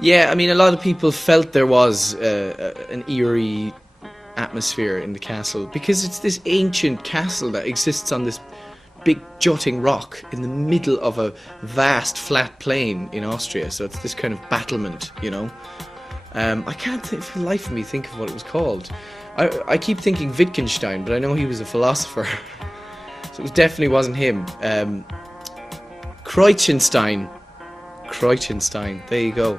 Yeah, I mean, a lot of people felt there was an eerie atmosphere in the castle because it's this ancient castle that exists on this big jutting rock in the middle of a vast flat plain in Austria. So it's this kind of battlement, you know. I can't for the life of me think of what it was called. I keep thinking Wittgenstein, but I know he was a philosopher, so it definitely wasn't him. Kreutzenstein. Kreutzenstein. There you go.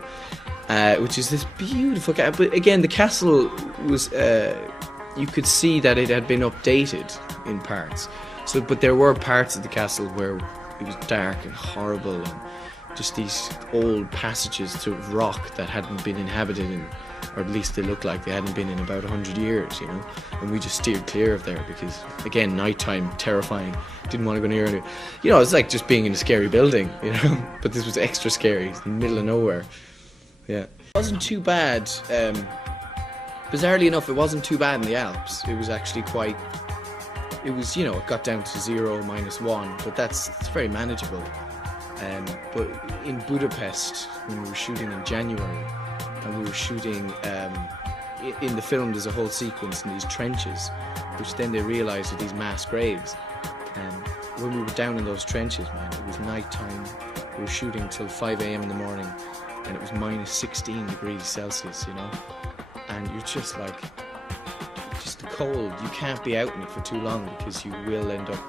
Which is this beautiful. But again, the castle was. You could see that it had been updated in parts. So, but there were parts of the castle where it was dark and horrible, and just these old passages to rock that hadn't been inhabited in, or at least they looked like they hadn't been in about 100 years, you know. And we just steered clear of there because, again, nighttime, terrifying. Didn't want to go near it. You know, it's like just being in a scary building, you know. But this was extra scary, it's in the middle of nowhere. Yeah, it wasn't too bad. Bizarrely enough, it wasn't too bad in the Alps. It was actually quite. It was, you know, it got down to 0, -1, but it's very manageable. But in Budapest, when we were shooting in January, and we were shooting in the film, there's a whole sequence in these trenches, which then they realised are these mass graves. And when we were down in those trenches, man, it was night time. We were shooting till 5 a.m. in the morning, and it was -16 degrees Celsius, you know. And you're just like, just the cold. You can't be out in it for too long because you will end up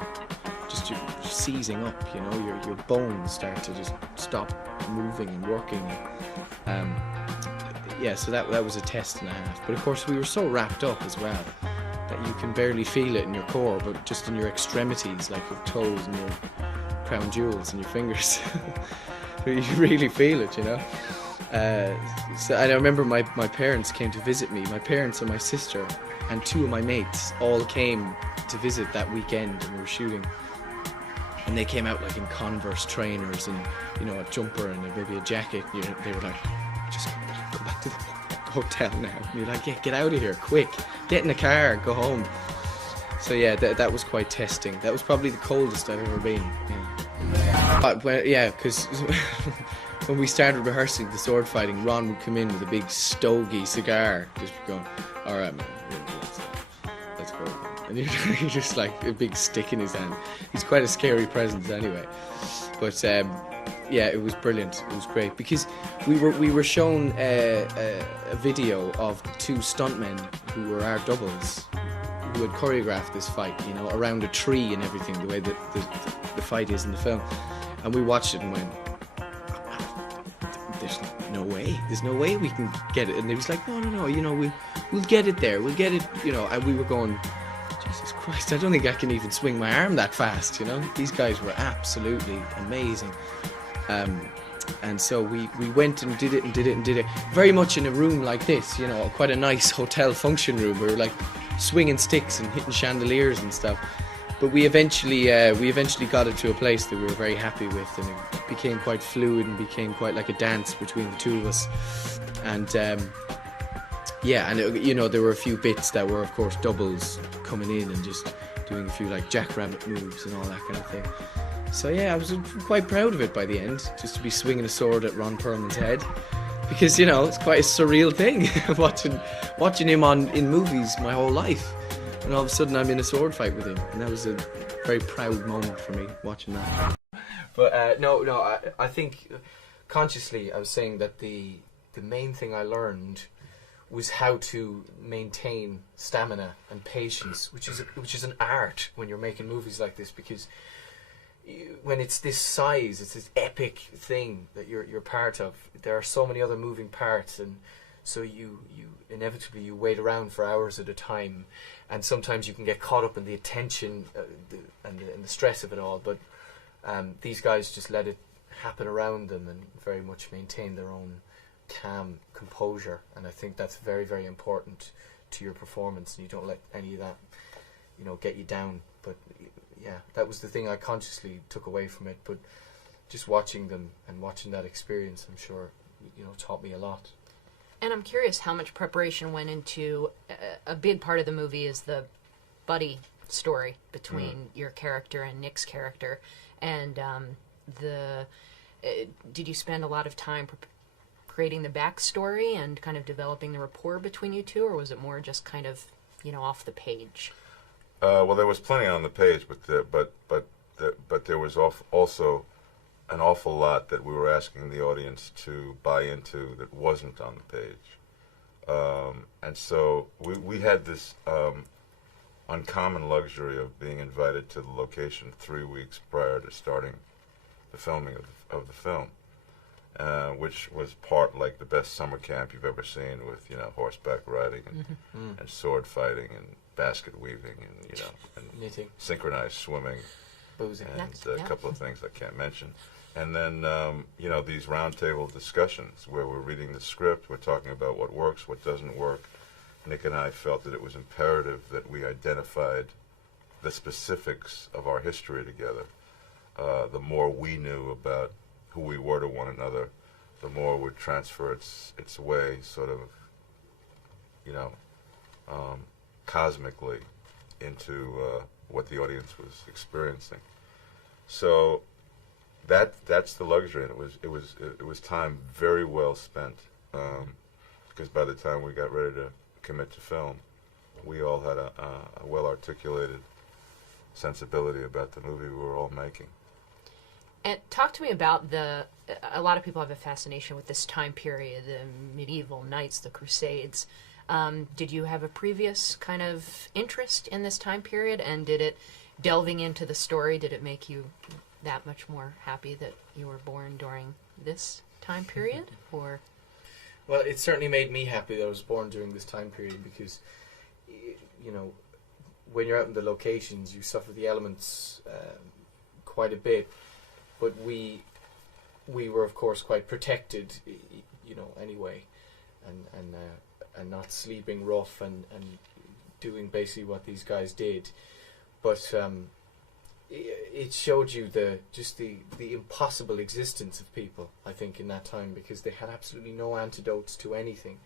just seizing up. You know, your bones start to just stop moving and working. Yeah, so that was a test and a half. But of course, we were so wrapped up as well that you can barely feel it in your core, but just in your extremities, like your toes and your crown jewels and your fingers. You really feel it, you know. So I remember my parents came to visit me. My parents and my sister and 2 of my mates all came to visit that weekend, and we were shooting. And they came out like in Converse trainers and, you know, a jumper and maybe a jacket. You know, they were like, just go back to the hotel now. And you're like, yeah, get out of here, quick. Get in the car, go home. So yeah, that was quite testing. That was probably the coldest I've ever been. Yeah. But because when we started rehearsing the sword fighting, Ron would come in with a big stogie cigar, just going, all right, man, let's go. And you're just like a big stick in his hand. He's quite a scary presence anyway. But yeah, it was brilliant. It was great because we were shown a video of 2 stuntmen who were our doubles, who had choreographed this fight, you know, around a tree and everything, the way that the fight is in the film. And we watched it and went, there's no way we can get it. And he was like, no, you know, we'll get it there, we'll get it, you know. And we were going, Jesus Christ, I don't think I can even swing my arm that fast, you know. These guys were absolutely amazing. And so we went and did it very much in a room like this, you know, quite a nice hotel function room. We were like swinging sticks and hitting chandeliers and stuff. But we eventually got it to a place that we were very happy with, and it became quite fluid and became quite like a dance between the 2 of us. And yeah, and you know, there were a few bits that were, of course, doubles coming in and just doing a few like jackrabbit moves and all that kind of thing. So yeah, I was quite proud of it by the end, just to be swinging a sword at Ron Perlman's head, because, you know, it's quite a surreal thing watching him in movies my whole life. And all of a sudden I'm in a sword fight with him, and that was a very proud moment for me, watching that. But no, I think consciously I was saying that the main thing I learned was how to maintain stamina and patience, which is an art when you're making movies like this, because when it's this size, it's this epic thing that you're part of. There are so many other moving parts, and so you inevitably wait around for hours at a time, and sometimes you can get caught up in the attention and the stress of it all. But these guys just let it happen around them and very much maintain their own calm composure, and I think that's very, very important to your performance, and you don't let any of that, you know, get you down. But yeah, that was the thing I consciously took away from it. But just watching them and watching that experience, I'm sure, you know, taught me a lot. And I'm curious how much preparation went into a big part of the movie is the buddy story between your character and Nick's character, and did you spend a lot of time creating the backstory and kind of developing the rapport between you two, or was it more just kind of, off the page? Well, there was plenty on the page, but there was also an awful lot that we were asking the audience to buy into that wasn't on the page. And so we had this uncommon luxury of being invited to the location 3 weeks prior to starting the filming of the film, which was part like the best summer camp you've ever seen, with horseback riding and sword fighting and basket weaving and and Knitting, synchronized swimming, boozing, and a couple of things I can't mention. And then these roundtable discussions where we're reading the script, we're talking about what works, what doesn't work. Nick and I felt that it was imperative that we identified the specifics of our history together. The more we knew about who we were to one another, the more would transfer its way, sort of, cosmically into what the audience was experiencing. So that's the luxury, and it was time very well spent, because by the time we got ready to commit to film, we all had a well-articulated sensibility about the movie we were all making. And talk to me about a lot of people have a fascination with this time period, the medieval knights, the Crusades. Did you have a previous kind of interest in this time period, and did it, delving into the story, did it make you that much more happy that you were born during this time period, or? Well, it certainly made me happy that I was born during this time period, because, when you're out in the locations, you suffer the elements quite a bit. But we were, of course, quite protected, anyway, and not sleeping rough and doing basically what these guys did. But it showed you the impossible existence of people, I think, in that time, because they had absolutely no antidotes to anything.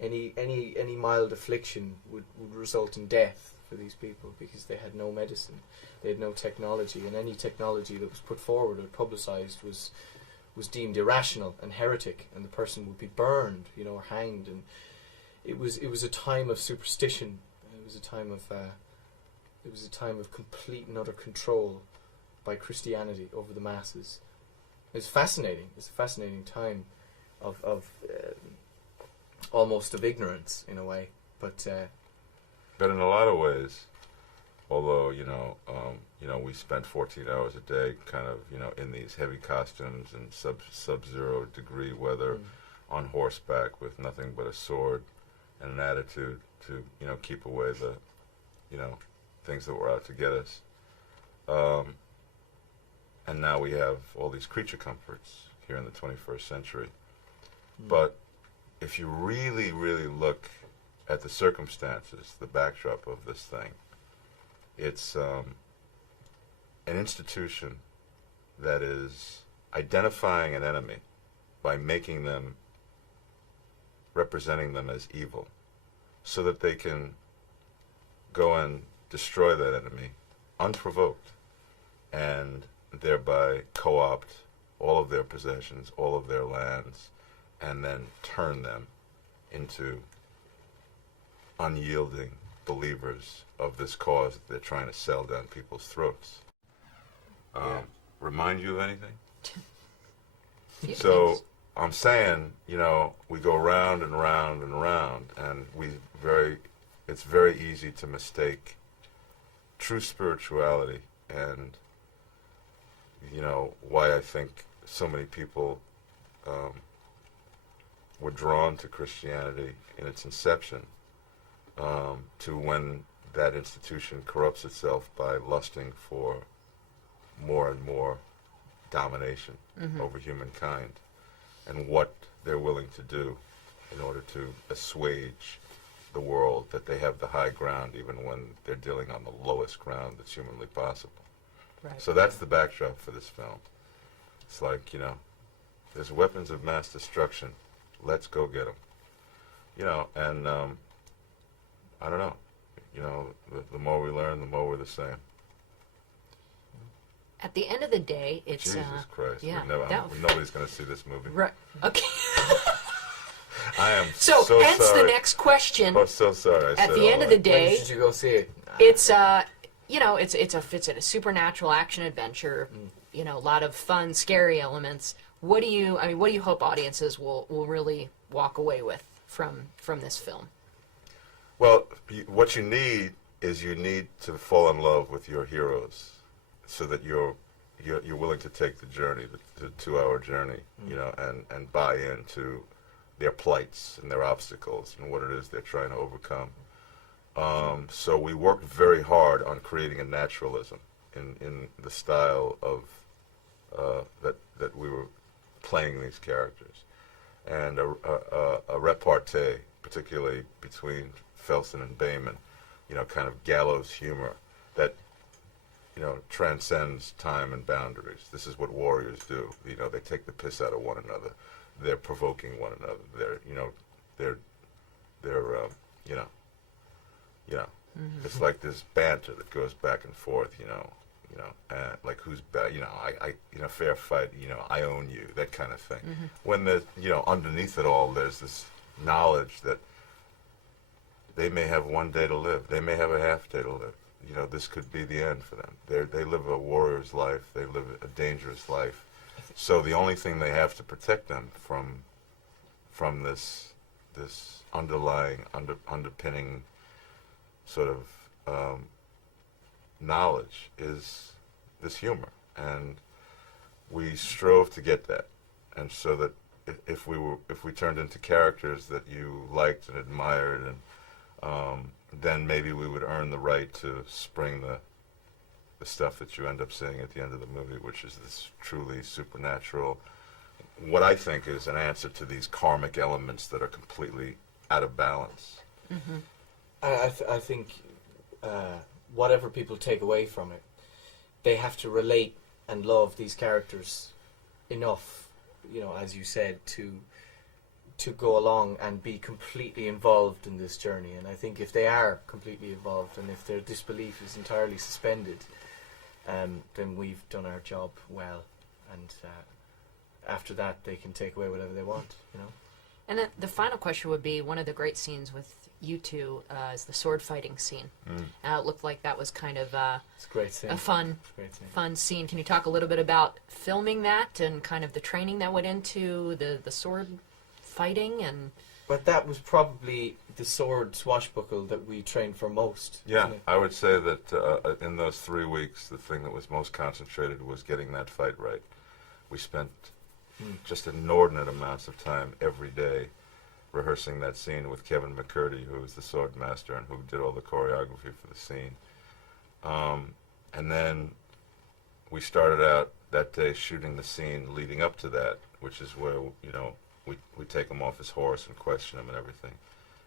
Any mild affliction would result in death for these people, because they had no medicine, they had no technology, and any technology that was put forward or publicized was deemed irrational and heretic, and the person would be burned, or hanged. And it was a time of superstition. It was a time of complete and utter control by Christianity over the masses. It's fascinating. It's a fascinating time of almost of ignorance in a way, but in a lot of ways, although we spent 14 hours a day, kind of in these heavy costumes and sub-zero degree weather, on horseback with nothing but a sword and an attitude to keep away the things that were out to get us. And now we have all these creature comforts here in the 21st century. But if you really, really look at the circumstances, the backdrop of this thing, it's an institution that is identifying an enemy by representing them as evil, so that they can go and destroy that enemy unprovoked, and thereby co-opt all of their possessions, all of their lands, and then turn them into unyielding believers of this cause that they're trying to sell down people's throats. Remind you of anything? So I'm saying, we go round and round and round, and it's very easy to mistake true spirituality and why I think so many people were drawn to Christianity in its inception, to when that institution corrupts itself by lusting for more and more domination over humankind, and what they're willing to do in order to assuage the world, that they have the high ground even when they're dealing on the lowest ground that's humanly possible. Right. So that's the backdrop for this film. It's like, there's weapons of mass destruction. Let's go get them. And I don't know. The more we learn, the more we're the same. At the end of the day, it's Jesus Christ. yeah, Nobody's going to see this movie. Right. Okay. am So, so hence sorry. the next question. I'm so sorry. I At said the all end of the that. day, When should you go see it? it's it's a supernatural action adventure. You know, a lot of fun, scary elements. What do you hope audiences will really walk away with from this film? Well, what you need is you need to fall in love with your heroes, so that you're willing to take the journey, the 2-hour journey, you know, and buy into their plights and their obstacles and what it is they're trying to overcome. So we worked very hard on creating a naturalism in the style of that we were playing these characters, and a repartee, particularly between Felsen and Bayman, you know, kind of gallows humor that, you know, transcends time and boundaries. This is what warriors do. You know, they take the piss out of one another. They're provoking one another. They're it's like this banter that goes back and forth. Like who's better. Fair fight. I own you. That kind of thing. When underneath it all, there's this knowledge that they may have one day to live. They may have a half day to live. This could be the end for them. They live a warrior's life. They live a dangerous life. So the only thing they have to protect them from this underlying, underpinning sort of knowledge is this humor. And we strove to get that. And so that if we turned into characters that you liked and admired, and then maybe we would earn the right to spring the stuff that you end up seeing at the end of the movie, which is this truly supernatural, what I think is an answer to these karmic elements that are completely out of balance. Mm-hmm. I think whatever people take away from it, they have to relate and love these characters enough, as you said, to go along and be completely involved in this journey. And I think if they are completely involved, and if their disbelief is entirely suspended, then we've done our job well. And after that, they can take away whatever they want, And then the final question would be, one of the great scenes with you two is the sword fighting scene. It looked like that was kind of it's a great scene. A fun scene. Can you talk a little bit about filming that and kind of the training that went into the sword fighting? But that was probably the sword swashbuckle that we trained for most. Yeah, I would say that in those 3 weeks, the thing that was most concentrated was getting that fight right. We spent just inordinate amounts of time every day rehearsing that scene with Kevin McCurdy, who was the sword master and who did all the choreography for the scene. And then we started out that day shooting the scene leading up to that, which is where, we take him off his horse and question him and everything.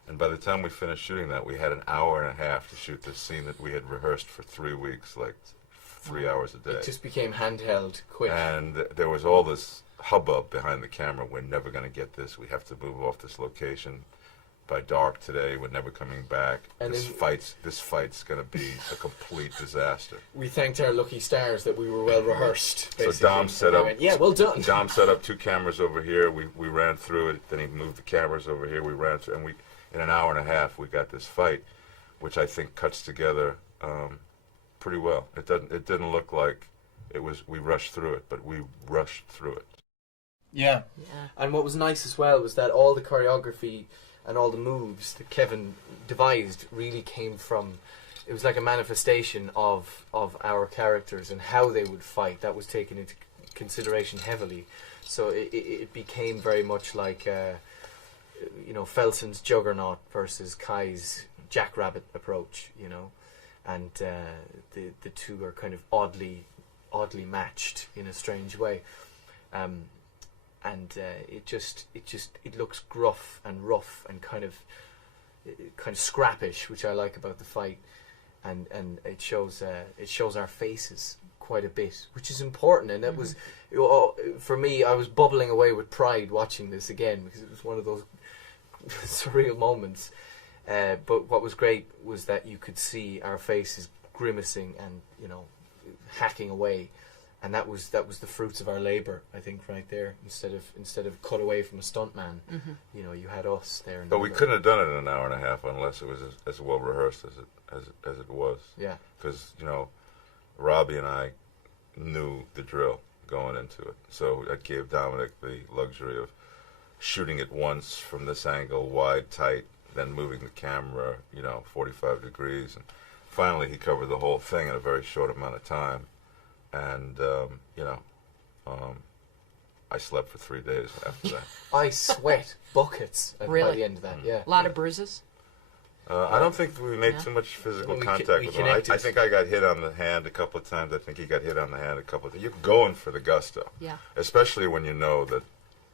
And by the time we finished shooting that, we had an hour and a half to shoot this scene that we had rehearsed for 3 weeks, like 3 hours a day. It just became handheld quick. And there was all this hubbub behind the camera. We're never going to get this. We have to move off this location by dark today. We're never coming back. And this fight's going to be a complete disaster. We thanked our lucky stars that we were well rehearsed. Basically. So Dom set up. Yeah, well done. Dom set up 2 cameras over here. We ran through it. Then he moved the cameras over here. We ran through, and in an hour and a half we got this fight, which I think cuts together pretty well. It didn't look like it was. We rushed through it, but we rushed through it. Yeah. And what was nice as well was that all the choreography and all the moves that Kevin devised really came from, it was like a manifestation of our characters and how they would fight. That was taken into consideration heavily. So it became very much like, Felsen's Juggernaut versus Kai's Jackrabbit approach, and the two are kind of oddly matched in a strange way. And it looks gruff and rough and kind of scrappish, which I like about the fight, and it shows our faces quite a bit, which is important. And that was, for me, I was bubbling away with pride watching this again, because it was one of those surreal moments. But what was great was that you could see our faces grimacing and hacking away. and that was the fruits of our labor, I think, right there. Instead of cut away from a stuntman, you know, you had us there. But we couldn't have done it in an hour and a half unless it was as well rehearsed as it was. Yeah. Because, you know, Robbie and I knew the drill going into it. So I gave Dominic the luxury of shooting it once from this angle, wide, tight, then moving the camera, you know, 45 degrees. And finally he covered the whole thing in a very short amount of time. And, you know, I slept for 3 days after that. I sweat buckets by Really? the end of that, yeah. A lot of bruises. I don't think we made Yeah. too much physical We contact with him. I connected. think I got hit on the hand a couple of times. I think he got hit on the hand a couple of times. You're going for the gusto. Yeah. Especially when you know that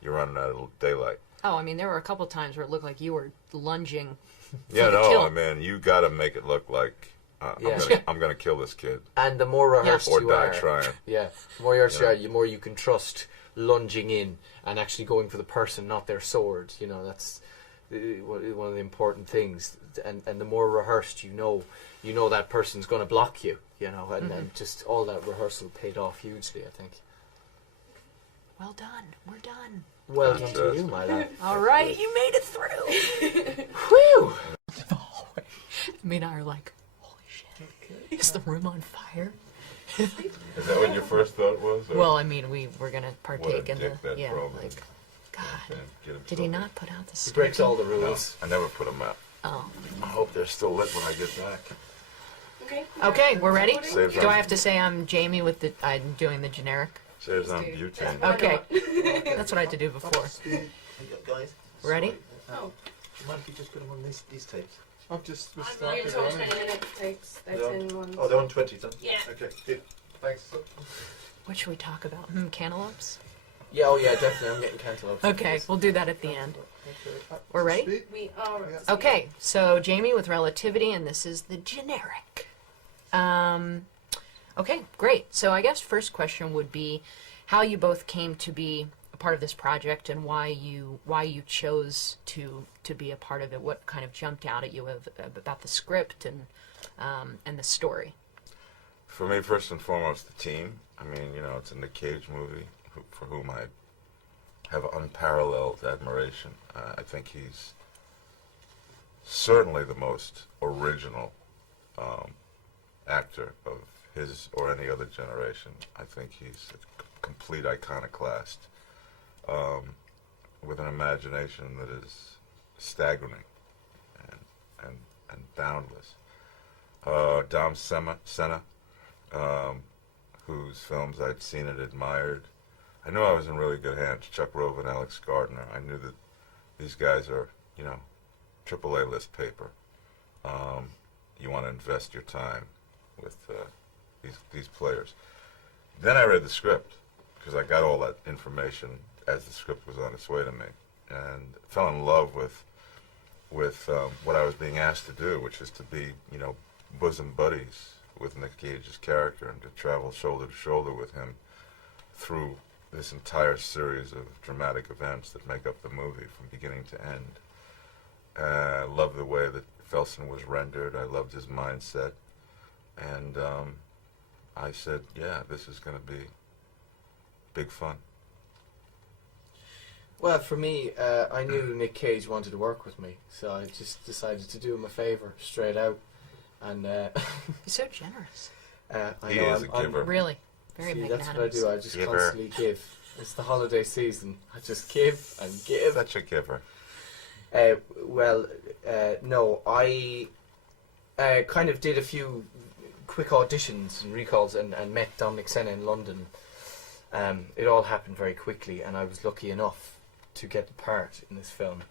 you're running out of daylight. Oh, I mean, there were a couple times where it looked like you were lunging. Yeah, the no, kill. I mean, you got to make it look like Yeah. I'm gonna kill this kid And the more rehearsed or you die are, trying. yeah, the more rehearsed Yeah. you are, the more you can trust lunging in and actually going for the person, not their sword. You know, that's one of the important things. And the more rehearsed you know that person's going to block you. You know, and just all that rehearsal paid off hugely, I think. Well done. We're done. Well done to Fantastic. you, my lad. All right, you made it through. Whew! Me and I are like, holy shit, is the room on fire? Is that what your first thought was? Or Well, I mean, we were gonna what a partake in dick the that probably like, God, get himself did he in. not put out the He stick? breaks all the No, rules. I never put them out. Oh, I hope they're still lit when I get back. Okay. okay, we're ready. Save Do them. I have to say I'm Jamie with the? I'm doing the generic. Saves on butane. Okay, that's what I had to do before. Guys, Ready? Oh, do you mind if you just put them on these tapes? I've just you're started talking running. 20-minute takes. That's Yeah. in one. Oh, they're on 20 then? Yeah. Okay, good. Thanks. What should we talk about? Cantaloupes. Yeah, oh yeah, definitely. I'm getting cantaloupe. Okay, we'll do that at the end. Okay, We're ready? speed. We are. Yeah. Okay, so Jamie with relativity, and this is the generic. Okay, great. So I guess first question would be how you both came to be a part of this project and why you chose to be a part of it. What kind of jumped out at you about the script and the story? For me, first and foremost, the team. I mean, you know, it's a Nick Cage movie for whom I have unparalleled admiration. I think he's certainly the most original actor of his or any other generation. I think he's a complete iconoclast with an imagination that is staggering and boundless. Dom Senna, whose films I'd seen and admired. I knew I was in really good hands. Chuck Rove and Alex Gardner. I knew that these guys are, you know, AAA list paper. You want to invest your time with these players. Then I read the script because I got all that information as the script was on its way to me, and fell in love with what I was being asked to do, which is to be, you know, bosom buddies with Nick Cage's character and to travel shoulder to shoulder with him through this entire series of dramatic events that make up the movie from beginning to end. I love the way that Felsen was rendered. I loved his mindset. And I said, yeah, this is going to be big fun. Well, for me, I knew Nick Cage wanted to work with me, so I just decided to do him a favour straight out. And You're so generous. I He know is a giver. Really, very See, magnanimous. that's what I do. I just Giver. constantly give. It's the holiday season. I just give and give. Such a giver. No, I kind of did a few quick auditions and recalls and met Dominic Senna in London. It all happened very quickly, and I was lucky enough to get the part in this film.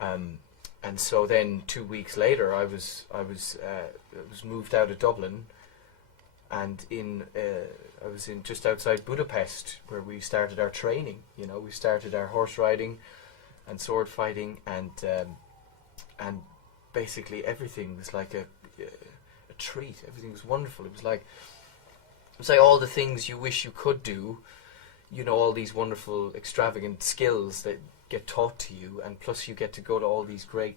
And so then 2 weeks later, I was moved out of Dublin, and I was in just outside Budapest, where we started our training. You know, we started our horse riding and sword fighting, and basically everything was like a treat. Everything was wonderful. It was like all the things you wish you could do. You know, all these wonderful, extravagant skills that get taught to you, and plus you get to go to all these great,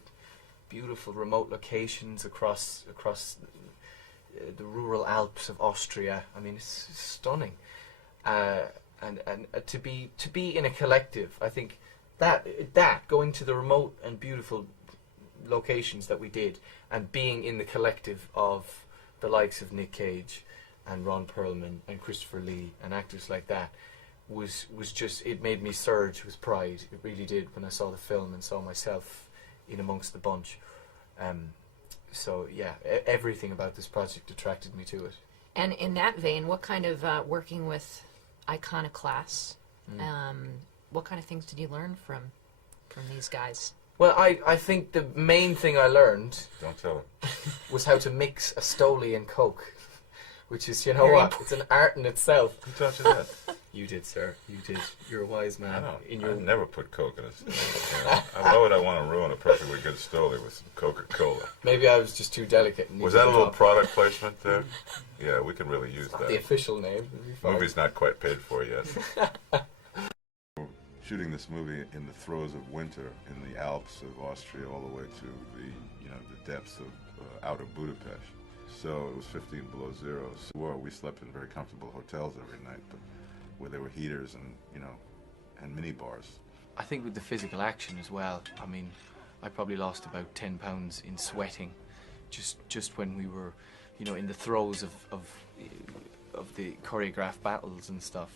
beautiful, remote locations across the rural Alps of Austria. I mean, it's stunning. and to be in a collective. I think that going to the remote and beautiful locations that we did, and being in the collective of the likes of Nick Cage and Ron Perlman and Christopher Lee and actors like that was just, it made me surge with pride. It really did, when I saw the film and saw myself in amongst the bunch. So yeah, everything about this project attracted me to it. And in that vein, what kind of working with iconoclasts? What kind of things did you learn from these guys? Well, I think the main thing I learned Don't tell her. was how to mix a Stoli and Coke, which is, you know Very what, it's an art in itself. Who taught you that? You did, sir. You did. You're a wise man. In your I never put Coke in it. Why would I want to ruin a perfectly good Stoli with some Coca-Cola? Maybe I was just too delicate. And Was needed that a to little talk. product placement there? Yeah, we can really use It's not that. the official name. It'll be fine. Movie's not quite paid for yet. Shooting this movie in the throes of winter in the Alps of Austria, all the way to the depths of outer Budapest. So it was 15 below zero. So we slept in very comfortable hotels every night, but where there were heaters and mini bars. I think with the physical action as well, I mean, I probably lost about 10 pounds in sweating just when we were, in the throes of the choreographed battles and stuff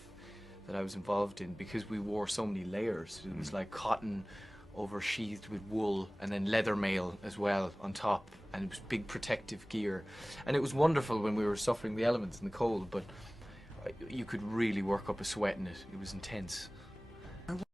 that I was involved in, because we wore so many layers. It was like cotton oversheathed with wool, and then leather mail as well on top, and it was big protective gear. And it was wonderful when we were suffering the elements in the cold, but you could really work up a sweat in it. It was intense.